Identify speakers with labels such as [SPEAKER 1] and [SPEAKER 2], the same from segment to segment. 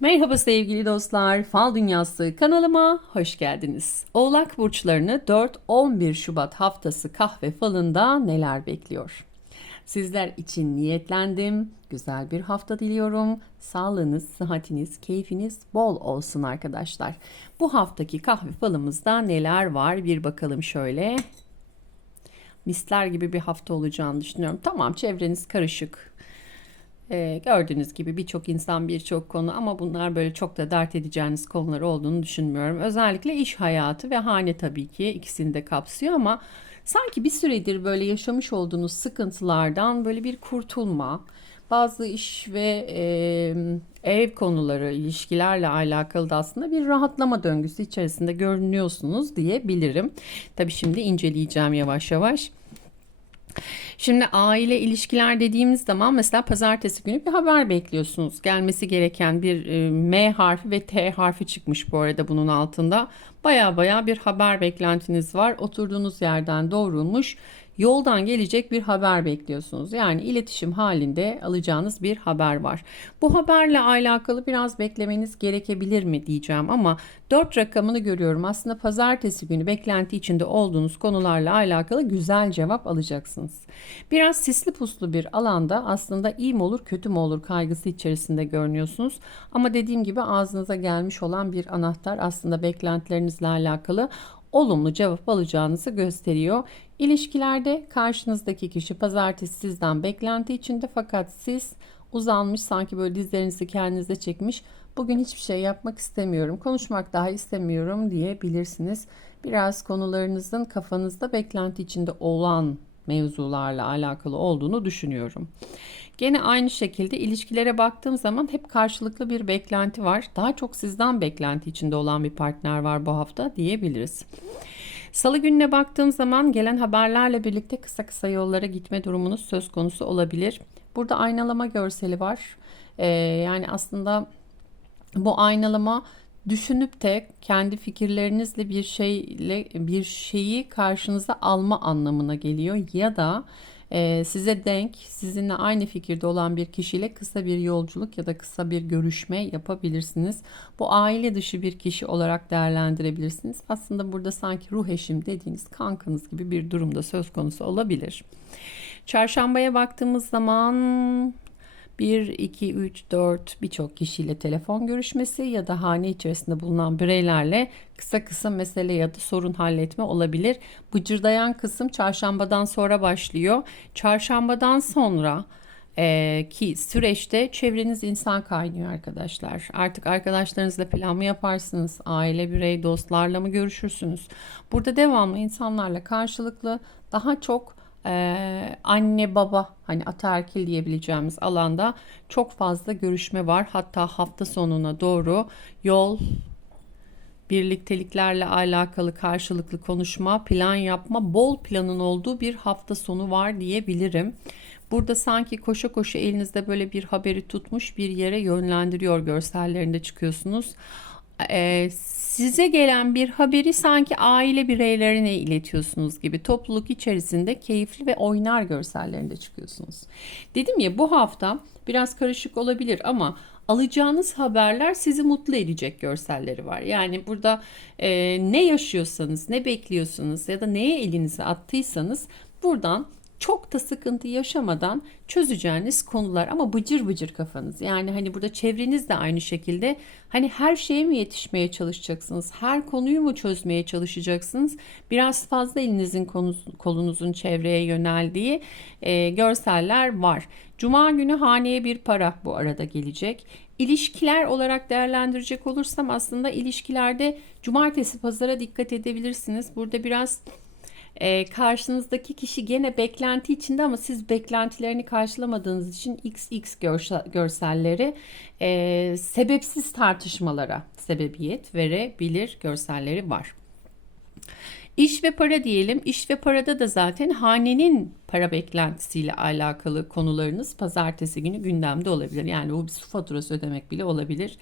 [SPEAKER 1] Merhaba sevgili dostlar, Fal Dünyası kanalıma hoş geldiniz. Oğlak burçlarını 4-11 Şubat haftası kahve falında neler bekliyor? Sizler için niyetlendim. Güzel bir hafta diliyorum. Sağlığınız, sıhhatiniz, keyfiniz bol olsun arkadaşlar. Bu haftaki kahve falımızda neler var bir bakalım şöyle. Misler gibi bir hafta olacağını düşünüyorum. Tamam çevreniz karışık. Ee, gördüğünüz gibi birçok insan birçok konu ama bunlar böyle çok da dert edeceğiniz konular olduğunu düşünmüyorum. Özellikle iş hayatı ve hane tabii ki ikisini de kapsıyor ama sanki bir süredir böyle yaşamış olduğunuz sıkıntılardan böyle bir kurtulma, bazı iş ve e, ev konuları, ilişkilerle alakalı da aslında bir rahatlama döngüsü içerisinde görünüyorsunuz diyebilirim. Tabii şimdi inceleyeceğim yavaş yavaş. Şimdi aile ilişkiler dediğimiz zaman mesela pazartesi günü bir haber bekliyorsunuz. Gelmesi gereken bir e, M harfi ve T harfi çıkmış bu arada bunun altında. Baya baya bir haber beklentiniz var. Oturduğunuz yerden doğrulmuş yoldan gelecek bir haber bekliyorsunuz. Yani iletişim halinde alacağınız bir haber var. Bu haberle alakalı biraz beklemeniz gerekebilir mi diyeceğim ama 4 rakamını görüyorum. Aslında pazartesi günü beklenti içinde olduğunuz konularla alakalı güzel cevap alacaksınız. Biraz sisli puslu bir alanda aslında iyi mi olur kötü mü olur kaygısı içerisinde görünüyorsunuz. Ama dediğim gibi ağzınıza gelmiş olan bir anahtar aslında beklentilerinizle alakalı olumlu cevap alacağınızı gösteriyor. İlişkilerde karşınızdaki kişi pazartesi sizden beklenti içinde fakat siz uzanmış sanki böyle dizlerinizi kendinize çekmiş. Bugün hiçbir şey yapmak istemiyorum, konuşmak daha istemiyorum diyebilirsiniz. Biraz konularınızın kafanızda beklenti içinde olan mevzularla alakalı olduğunu düşünüyorum. Gene aynı şekilde ilişkilere baktığım zaman hep karşılıklı bir beklenti var. Daha çok sizden beklenti içinde olan bir partner var bu hafta diyebiliriz. Salı gününe baktığım zaman gelen haberlerle birlikte kısa kısa yollara gitme durumunuz söz konusu olabilir. Burada aynalama görseli var. Ee, yani aslında bu aynalama düşünüp de kendi fikirlerinizle bir şeyle bir şeyi karşınıza alma anlamına geliyor ya da e, size denk, sizinle aynı fikirde olan bir kişiyle kısa bir yolculuk ya da kısa bir görüşme yapabilirsiniz. Bu aile dışı bir kişi olarak değerlendirebilirsiniz. Aslında burada sanki ruh eşim dediğiniz kankanız gibi bir durumda söz konusu olabilir. Çarşambaya baktığımız zaman 1, 2, 3, 4 birçok kişiyle telefon görüşmesi ya da hane içerisinde bulunan bireylerle kısa kısa mesele ya da sorun halletme olabilir. Bıcırdayan kısım çarşambadan sonra başlıyor. Çarşambadan sonra e, ki süreçte çevreniz insan kaynıyor arkadaşlar. Artık arkadaşlarınızla plan mı yaparsınız? Aile, birey, dostlarla mı görüşürsünüz? Burada devamlı insanlarla karşılıklı daha çok ee, anne baba hani ataerkil diyebileceğimiz alanda çok fazla görüşme var. Hatta hafta sonuna doğru yol birlikteliklerle alakalı karşılıklı konuşma, plan yapma, bol planın olduğu bir hafta sonu var diyebilirim. Burada sanki koşa koşa elinizde böyle bir haberi tutmuş bir yere yönlendiriyor görsellerinde çıkıyorsunuz. Ee, size gelen bir haberi sanki aile bireylerine iletiyorsunuz gibi topluluk içerisinde keyifli ve oynar görsellerinde çıkıyorsunuz. Dedim ya bu hafta biraz karışık olabilir ama alacağınız haberler sizi mutlu edecek görselleri var. Yani burada e, ne yaşıyorsanız, ne bekliyorsunuz ya da neye elinizi attıysanız buradan çok da sıkıntı yaşamadan çözeceğiniz konular ama bıcır bıcır kafanız. Yani hani burada çevreniz de aynı şekilde hani her şeye mi yetişmeye çalışacaksınız? Her konuyu mu çözmeye çalışacaksınız? Biraz fazla elinizin kolunuzun çevreye yöneldiği e, görseller var. Cuma günü haneye bir para bu arada gelecek. İlişkiler olarak değerlendirecek olursam aslında ilişkilerde cumartesi pazara dikkat edebilirsiniz. Burada biraz e, karşınızdaki kişi gene beklenti içinde ama siz beklentilerini karşılamadığınız için XX görselleri e, sebepsiz tartışmalara sebebiyet verebilir görselleri var. İş ve para diyelim. İş ve parada da zaten hanenin para beklentisiyle alakalı konularınız pazartesi günü gündemde olabilir. Yani bu bir su faturası ödemek bile olabilir.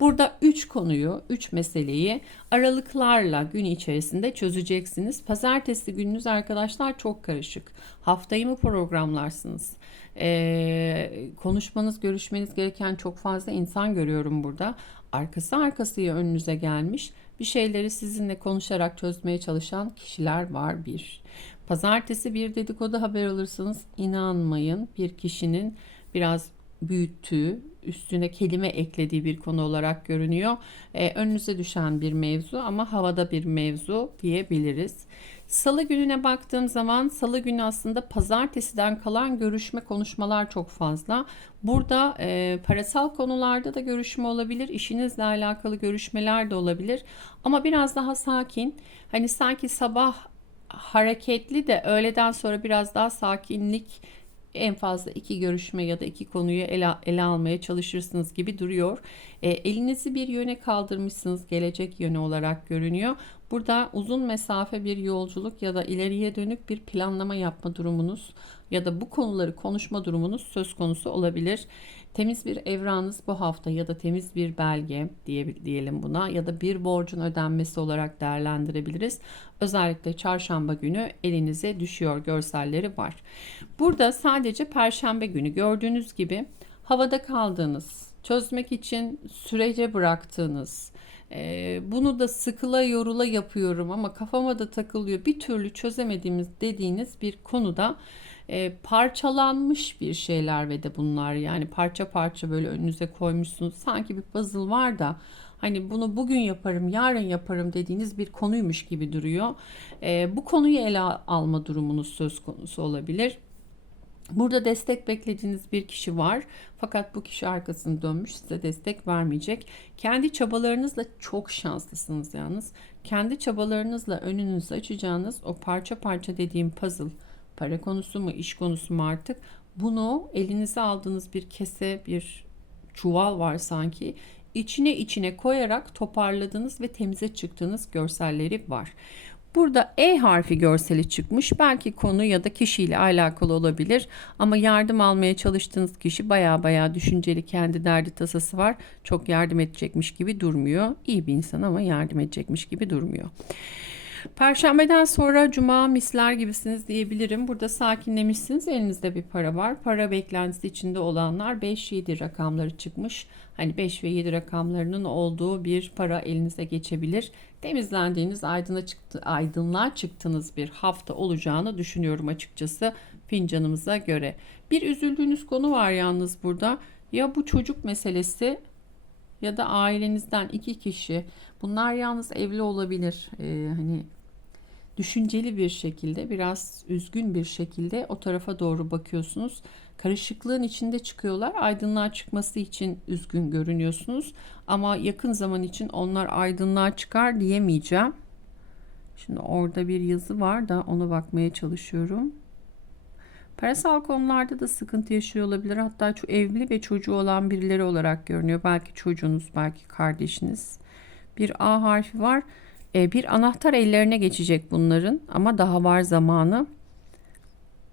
[SPEAKER 1] Burada 3 konuyu, 3 meseleyi aralıklarla gün içerisinde çözeceksiniz. Pazartesi gününüz arkadaşlar çok karışık. Haftayı mı programlarsınız? Ee, konuşmanız, görüşmeniz gereken çok fazla insan görüyorum burada. Arkası arkasıya önünüze gelmiş bir şeyleri sizinle konuşarak çözmeye çalışan kişiler var bir. Pazartesi bir dedikodu haber alırsınız. inanmayın bir kişinin biraz büyüttüğü, üstüne kelime eklediği bir konu olarak görünüyor. Ee, önünüze düşen bir mevzu ama havada bir mevzu diyebiliriz. Salı gününe baktığım zaman salı günü aslında pazartesiden kalan görüşme konuşmalar çok fazla. Burada e, parasal konularda da görüşme olabilir, işinizle alakalı görüşmeler de olabilir. Ama biraz daha sakin. Hani sanki sabah hareketli de öğleden sonra biraz daha sakinlik en fazla iki görüşme ya da iki konuyu ele, ele almaya çalışırsınız gibi duruyor. E, elinizi bir yöne kaldırmışsınız gelecek yönü olarak görünüyor. Burada uzun mesafe bir yolculuk ya da ileriye dönük bir planlama yapma durumunuz ya da bu konuları konuşma durumunuz söz konusu olabilir. Temiz bir evranız bu hafta ya da temiz bir belge diye diyelim buna ya da bir borcun ödenmesi olarak değerlendirebiliriz. Özellikle çarşamba günü elinize düşüyor görselleri var. Burada sadece perşembe günü gördüğünüz gibi havada kaldığınız, çözmek için sürece bıraktığınız, e, bunu da sıkıla yorula yapıyorum ama kafama da takılıyor. Bir türlü çözemediğimiz dediğiniz bir konuda e, parçalanmış bir şeyler ve de bunlar. Yani parça parça böyle önünüze koymuşsunuz. Sanki bir puzzle var da hani bunu bugün yaparım yarın yaparım dediğiniz bir konuymuş gibi duruyor. E, bu konuyu ele alma durumunuz söz konusu olabilir Burada destek beklediğiniz bir kişi var. Fakat bu kişi arkasını dönmüş size destek vermeyecek. Kendi çabalarınızla çok şanslısınız yalnız. Kendi çabalarınızla önünüzü açacağınız o parça parça dediğim puzzle, para konusu mu, iş konusu mu artık bunu elinize aldığınız bir kese, bir çuval var sanki. içine içine koyarak toparladığınız ve temize çıktığınız görselleri var. Burada E harfi görseli çıkmış. Belki konu ya da kişiyle alakalı olabilir. Ama yardım almaya çalıştığınız kişi baya baya düşünceli kendi derdi tasası var. Çok yardım edecekmiş gibi durmuyor. İyi bir insan ama yardım edecekmiş gibi durmuyor. Perşembeden sonra cuma misler gibisiniz diyebilirim. Burada sakinlemişsiniz. Elinizde bir para var. Para beklentisi içinde olanlar 5-7 rakamları çıkmış. Hani 5 ve 7 rakamlarının olduğu bir para elinize geçebilir. Temizlendiğiniz, aydınlığa, çıktı, aydınlığa çıktığınız bir hafta olacağını düşünüyorum açıkçası fincanımıza göre. Bir üzüldüğünüz konu var yalnız burada. Ya bu çocuk meselesi ya da ailenizden iki kişi bunlar yalnız evli olabilir. Ee, hani düşünceli bir şekilde biraz üzgün bir şekilde o tarafa doğru bakıyorsunuz. Karışıklığın içinde çıkıyorlar. Aydınlığa çıkması için üzgün görünüyorsunuz. Ama yakın zaman için onlar aydınlığa çıkar diyemeyeceğim. Şimdi orada bir yazı var da ona bakmaya çalışıyorum. Parasal konularda da sıkıntı yaşıyor olabilir. Hatta şu evli ve çocuğu olan birileri olarak görünüyor. Belki çocuğunuz, belki kardeşiniz. Bir A harfi var. E, bir anahtar ellerine geçecek bunların ama daha var zamanı.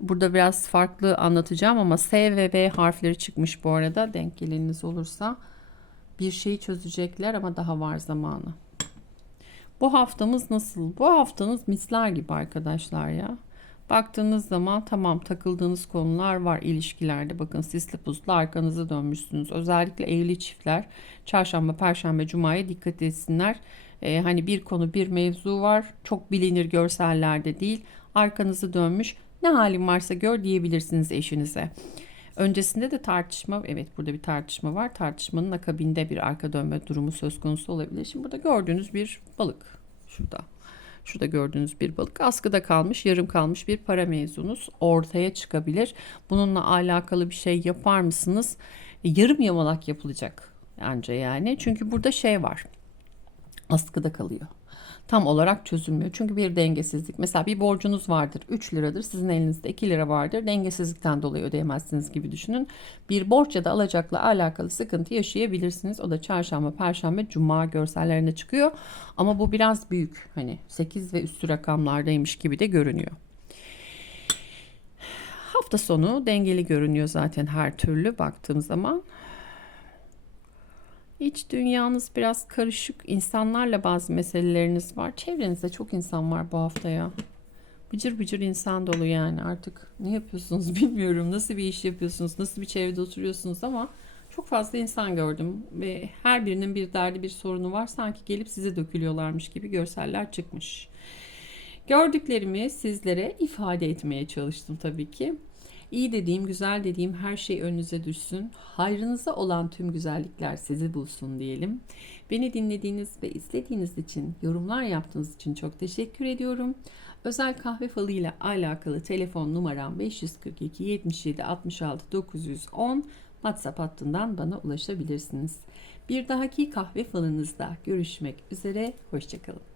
[SPEAKER 1] Burada biraz farklı anlatacağım ama S ve V harfleri çıkmış bu arada. Denk geleniniz olursa bir şeyi çözecekler ama daha var zamanı. Bu haftamız nasıl? Bu haftanız misler gibi arkadaşlar ya. Baktığınız zaman tamam takıldığınız konular var ilişkilerde. Bakın sisli puslu arkanızı dönmüşsünüz. Özellikle evli çiftler çarşamba, perşembe, cumaya dikkat etsinler. Ee, hani bir konu bir mevzu var. Çok bilinir görsellerde değil. Arkanızı dönmüş. Ne halin varsa gör diyebilirsiniz eşinize. Öncesinde de tartışma, evet burada bir tartışma var. Tartışmanın akabinde bir arka dönme durumu söz konusu olabilir. Şimdi burada gördüğünüz bir balık. Şurada. Şurada gördüğünüz bir balık askıda kalmış, yarım kalmış bir para mevzunuz ortaya çıkabilir. Bununla alakalı bir şey yapar mısınız? E, yarım yamalak yapılacak anca yani. Çünkü burada şey var. Askıda kalıyor tam olarak çözülmüyor. Çünkü bir dengesizlik. Mesela bir borcunuz vardır 3 liradır. Sizin elinizde 2 lira vardır. Dengesizlikten dolayı ödeyemezsiniz gibi düşünün. Bir borç ya da alacakla alakalı sıkıntı yaşayabilirsiniz. O da çarşamba, perşembe, cuma görsellerinde çıkıyor. Ama bu biraz büyük. Hani 8 ve üstü rakamlardaymış gibi de görünüyor. Hafta sonu dengeli görünüyor zaten her türlü baktığım zaman. İç dünyanız biraz karışık. İnsanlarla bazı meseleleriniz var. Çevrenizde çok insan var bu haftaya. bıcır bıcır insan dolu yani artık ne yapıyorsunuz bilmiyorum. Nasıl bir iş yapıyorsunuz, nasıl bir çevrede oturuyorsunuz ama çok fazla insan gördüm ve her birinin bir derdi bir sorunu var. Sanki gelip size dökülüyorlarmış gibi görseller çıkmış. Gördüklerimi sizlere ifade etmeye çalıştım tabii ki. İyi dediğim, güzel dediğim her şey önünüze düşsün. Hayrınıza olan tüm güzellikler sizi bulsun diyelim. Beni dinlediğiniz ve izlediğiniz için, yorumlar yaptığınız için çok teşekkür ediyorum. Özel kahve falı ile alakalı telefon numaram 542 77 66 910 WhatsApp hattından bana ulaşabilirsiniz. Bir dahaki kahve falınızda görüşmek üzere, hoşçakalın.